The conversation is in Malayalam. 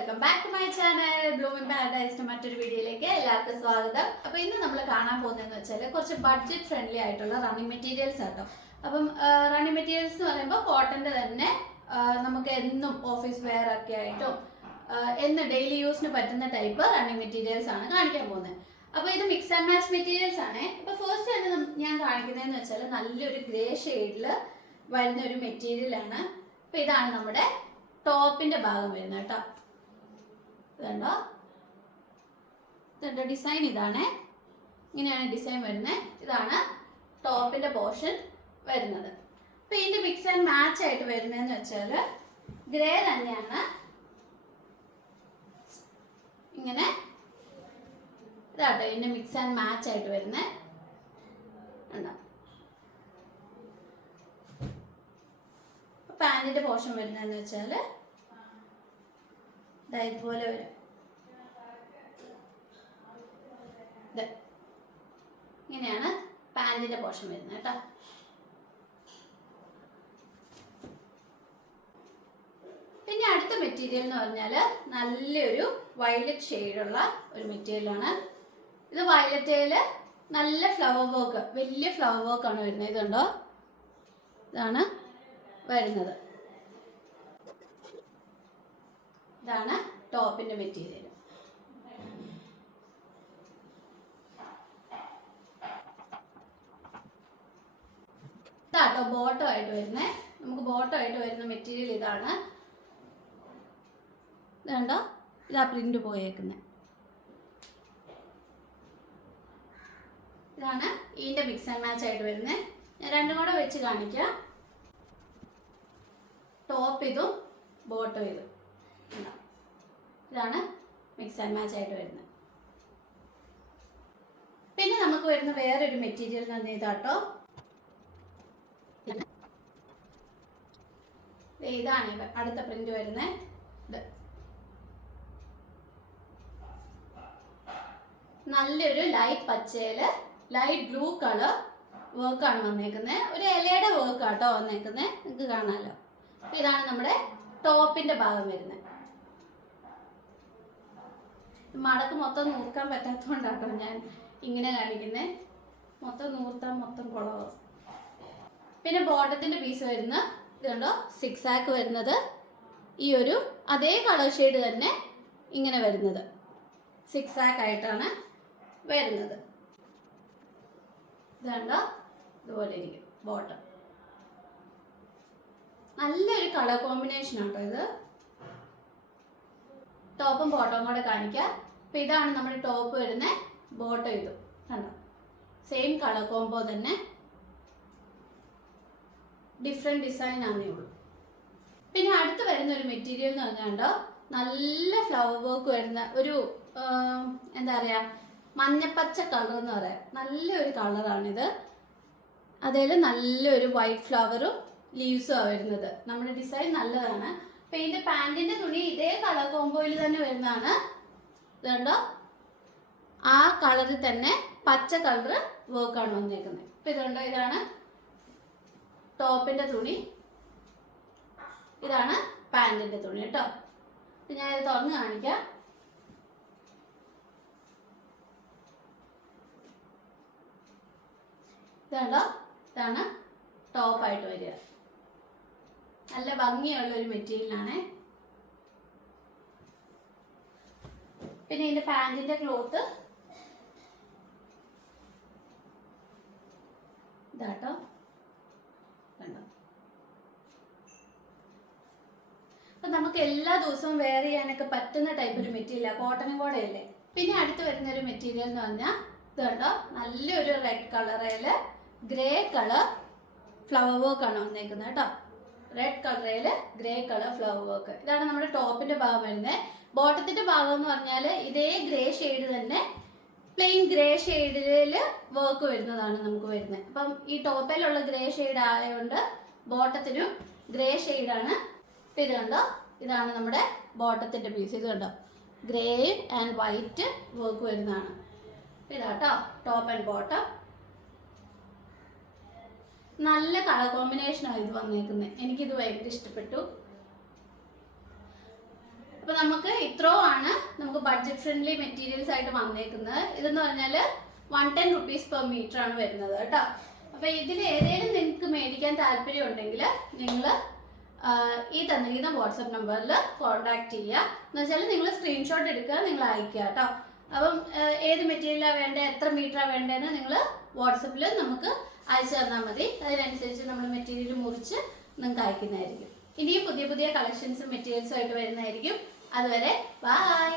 Welcome back to my channel blooming പാരഡൈസിന്റെ മറ്റൊരു വീഡിയോയിലേക്ക് എല്ലാവർക്കും സ്വാഗതം. അപ്പോൾ ഇന്ന് നമ്മൾ കാണാൻ പോകുന്നതെന്ന് വെച്ചാൽ കുറച്ച് ബഡ്ജറ്റ് ഫ്രണ്ട്ലി ആയിട്ടുള്ള റണ്ണിങ് മെറ്റീരിയൽസ് ആട്ടോ. അപ്പം റണ്ണിങ് മെറ്റീരിയൽസ് എന്ന് പറയുമ്പോൾ കോട്ടന്റെ തന്നെ നമുക്ക് എന്നും ഓഫീസ് വെയർ ഒക്കെ ആയിട്ടും എന്ന് ഡെയിലി യൂസിന് പറ്റുന്ന ടൈപ്പ് റണ്ണിങ് മെറ്റീരിയൽസ് ആണ് കാണിക്കാൻ പോകുന്നത്. അപ്പോൾ ഇത് മിക്സ് ആൻഡ് മാച്ച് മെറ്റീരിയൽസ് ആണ്. അപ്പോൾ ഫസ്റ്റ് തന്നെ ഞാൻ കാണിക്കുന്നതെന്ന് വെച്ചാൽ നല്ലൊരു ഗ്രേ ഷെയ്ഡിൽ വരുന്ന ഒരു മെറ്റീരിയൽ ആണ്. അപ്പോൾ ഇതാണ് നമ്മുടെ ടോപ്പിന്റെ ഭാഗം വരുന്നത് കേട്ടോ. ഇതുണ്ടോ, ഇതുണ്ടോ ഡിസൈൻ, ഇതാണ് ഇങ്ങനെയാണ് ഡിസൈൻ വരുന്നത്. ഇതാണ് ടോപ്പിന്റെ പോർഷൻ വരുന്നത്. അപ്പൊ ഇതിന്റെ മിക്സ് ആൻഡ് മാച്ച് ആയിട്ട് വരുന്നതെന്ന് വെച്ചാൽ ഗ്രേ തന്നെയാണ്. ഇങ്ങനെ ഇതാട്ടോ ഇതിന്റെ മിക്സ് ആൻഡ് മാച്ച് ആയിട്ട് വരുന്നത്. ഉണ്ടോ, പാന്റിന്റെ പോർഷൻ വരുന്നതെന്ന് വെച്ചാൽ ഇതുപോലെ വരും. ഇങ്ങനെയാണ് പാന്റിന്റെ പോർഷൻ വരുന്നത് കേട്ടോ. പിന്നെ അടുത്ത മെറ്റീരിയൽ എന്ന് പറഞ്ഞാൽ നല്ലൊരു വയലറ്റ് ഷെയ്ഡുള്ള ഒരു മെറ്റീരിയലാണ്. ഇത് വയലറ്റയിൽ നല്ല ഫ്ലവർ വർക്ക്, വലിയ ഫ്ലവർ വർക്കാണ് വരുന്നത്. ഇതുണ്ടോ, ഇതാണ് വരുന്നത്. ഇതാണ് ടോപ്പിന്റെ മെറ്റീരിയൽ. ഇതാട്ടോ ബോട്ടം ആയിട്ട് വരുന്നത്. നമുക്ക് ബോട്ടം ആയിട്ട് വരുന്ന മെറ്റീരിയൽ ഇതാണ്. ഇതുണ്ടോ, ഇതാ പ്രിന്റ് പോയേക്കുന്നത്. ഇതാണ് ഇതിന്റെ മിക്സ് ആൻഡ് മാച്ച് ആയിട്ട് വരുന്നത്. ഞാൻ രണ്ടും കൂടെ വെച്ച് കാണിക്കാം. ടോപ്പ് ഇതും ബോട്ടം ഇതും. ഇതാണ് മിക്സ് ആൻഡ് മാച്ച് ആയിട്ട് വരുന്നത്. പിന്നെ നമുക്ക് വരുന്ന വേറൊരു മെറ്റീരിയൽ എന്ന് പറഞ്ഞാൽ ഇതാട്ടോ. ഇതാണ് അടുത്ത പ്രിന്റ് വരുന്നത്. ഇത് നല്ലൊരു ലൈറ്റ് പച്ചയില് ലൈറ്റ് ബ്ലൂ കളർ വർക്കാണ് വന്നേക്കുന്നത്. ഒരു ഇലയുടെ വർക്കാട്ടോ വന്നേക്കുന്നത്, നിങ്ങൾക്ക് കാണാമല്ലോ. ഇതാണ് നമ്മുടെ ടോപ്പിന്റെ ഭാഗം വരുന്നത്. മടക്ക് മൊത്തം നൂർക്കാൻ പറ്റാത്തതുകൊണ്ടാട്ടോ ഞാൻ ഇങ്ങനെ കാണിക്കുന്നത്. മൊത്തം നൂർത്താൻ മൊത്തം കുളവും. പിന്നെ ബോട്ടത്തിന്റെ പീസ് വരുന്ന ഇതുണ്ടോ, സിക്സ് ആക്ക് വരുന്നത് ഈ ഒരു അതേ കളർ ഷെയ്ഡ് തന്നെ ഇങ്ങനെ വരുന്നത് സിക്സ് ആക്ക് ആയിട്ടാണ് വരുന്നത്. ഇതുണ്ടോ, ഇതുപോലെ ഇരിക്കും ബോട്ടം. നല്ലൊരു കളർ കോമ്പിനേഷൻ ആട്ടോ ഇത്. ടോപ്പും ബോട്ടവും കൂടെ കാണിക്കാം. അപ്പൊ ഇതാണ് നമ്മുടെ ടോപ്പ് വരുന്നത്. ബോട്ടം ഇതും കണ്ടോ, സെയിം കളർ കോംബോ തന്നെ, ഡിഫറെന്റ് ഡിസൈൻ ആണേ ഉള്ളൂ. പിന്നെ അടുത്ത് വരുന്ന ഒരു മെറ്റീരിയൽ എന്ന് പറഞ്ഞാണ്ടോ നല്ല ഫ്ലവർ വർക്ക് വരുന്ന ഒരു എന്താ പറയാ, മഞ്ഞപ്പച്ച കളർ എന്ന് പറയാം. നല്ലൊരു കളറാണിത്. അതിൽ നല്ലൊരു വൈറ്റ് ഫ്ലവറും ലീവ്സും ആണ് വരുന്നത്. നമ്മുടെ ഡിസൈൻ നല്ലതാണ്. അപ്പൊ ഇതിന്റെ പാന്റിന്റെ തുണി ഇതേ കളർ കോംബോയിൽ തന്നെ വരുന്നതാണ്. ഇതുണ്ടോ, ആ കളറിൽ തന്നെ പച്ച കളർ വർക്കാണ് വന്നേക്കുന്നത്. അപ്പൊ ഇതുണ്ടോ, ഇതാണ് ടോപ്പിന്റെ തുണി, ഇതാണ് പാന്റിന്റെ തുണി കേട്ടോ. അപ്പൊ ഞാൻ ഇത് തുറന്ന് കാണിക്കാം. ഇതുണ്ടോ, ഇതാണ് ടോപ്പായിട്ട് വരിക. നല്ല ഭംഗിയുള്ള ഒരു മെറ്റീരിയലാണ്. പിന്നെ ഇതിന്റെ പാന്റിന്റെ ക്ലോത്ത് ഇതാട്ടോ, കണ്ടോ. അപ്പൊ നമുക്ക് എല്ലാ ദിവസവും വെയർ ചെയ്യാനൊക്കെ പറ്റുന്ന ടൈപ്പ് ഒരു മെറ്റീരിയൽ, കോട്ടനും കൂടെ അല്ലേ. പിന്നെ അടുത്ത് വരുന്ന ഒരു മെറ്റീരിയൽ എന്ന് പറഞ്ഞാൽ ഇതുണ്ടോ, നല്ലൊരു റെഡ് കളറില് ഗ്രേ കളർ ഫ്ലവർ വർക്ക് ആണ് വന്നേക്കുന്നത് കേട്ടോ. റെഡ് കളറിൽ ഗ്രേ കളർ ഫ്ലവർ വർക്ക്. ഇതാണ് നമ്മുടെ ടോപ്പിന്റെ ഭാഗം വരുന്നത്. ബോട്ടത്തിന്റെ ഭാഗം എന്ന് പറഞ്ഞാൽ ഇതേ ഗ്രേ ഷെയ്ഡ് തന്നെ പ്ലെയിൻ ഗ്രേ ഷെയ്ഡിൽ വർക്ക് വരുന്നതാണ് നമുക്ക് വരുന്നത്. അപ്പം ഈ ടോപ്പിലുള്ള ഗ്രേ ഷെയ്ഡ് ആയതുകൊണ്ട് ബോട്ടത്തിനും ഗ്രേ ഷെയ്ഡാണ്. ഇത് കണ്ടോ, ഇതാണ് നമ്മുടെ ബോട്ടത്തിന്റെ പീസ്. ഇത് കണ്ടോ, ഗ്രേ ആൻഡ് വൈറ്റ് വർക്ക് വരുന്നതാണ്. ഇതാട്ടോ ടോപ്പ് ആൻഡ് ബോട്ടം. നല്ല കളർ കോമ്പിനേഷനാണ് ഇത് വന്നേക്കുന്നത്. എനിക്കിത് ഭയങ്കര ഇഷ്ടപ്പെട്ടു. അപ്പോൾ നമുക്ക് ഇത്രയും ആണ് നമുക്ക് ബഡ്ജറ്റ് ഫ്രണ്ട്ലി മെറ്റീരിയൽസ് ആയിട്ട് വന്നേക്കുന്നത്. ഇതെന്ന് പറഞ്ഞാൽ 110 റുപ്പീസ് പെർ മീറ്റർ ആണ് വരുന്നത് കേട്ടോ. അപ്പോൾ ഇതിൽ ഏതെങ്കിലും നിങ്ങൾക്ക് മേടിക്കാൻ താല്പര്യം ഉണ്ടെങ്കിൽ നിങ്ങൾ ഈ തന്നിരിക്കുന്ന വാട്സപ്പ് നമ്പറിൽ കോൺടാക്ട് ചെയ്യുക. എന്ന് വെച്ചാൽ നിങ്ങൾ സ്ക്രീൻഷോട്ട് എടുക്കുക, നിങ്ങൾ അയക്കുക കേട്ടോ. അപ്പം ഏത് മെറ്റീരിയലാണ് വേണ്ടത്, എത്ര മീറ്ററാണ് വേണ്ടതെന്ന് നിങ്ങൾ വാട്സപ്പിൽ നമുക്ക് അയച്ചു തന്നാൽ മതി. അതിനനുസരിച്ച് നമ്മൾ മെറ്റീരിയൽ മുറിച്ച് നിങ്ങൾക്ക് അയക്കുന്നതായിരിക്കും. ഇനിയും പുതിയ പുതിയ കളക്ഷൻസും മെറ്റീരിയൽസും ആയിട്ട് വരുന്നതായിരിക്കും. അതുവരെ ബൈ.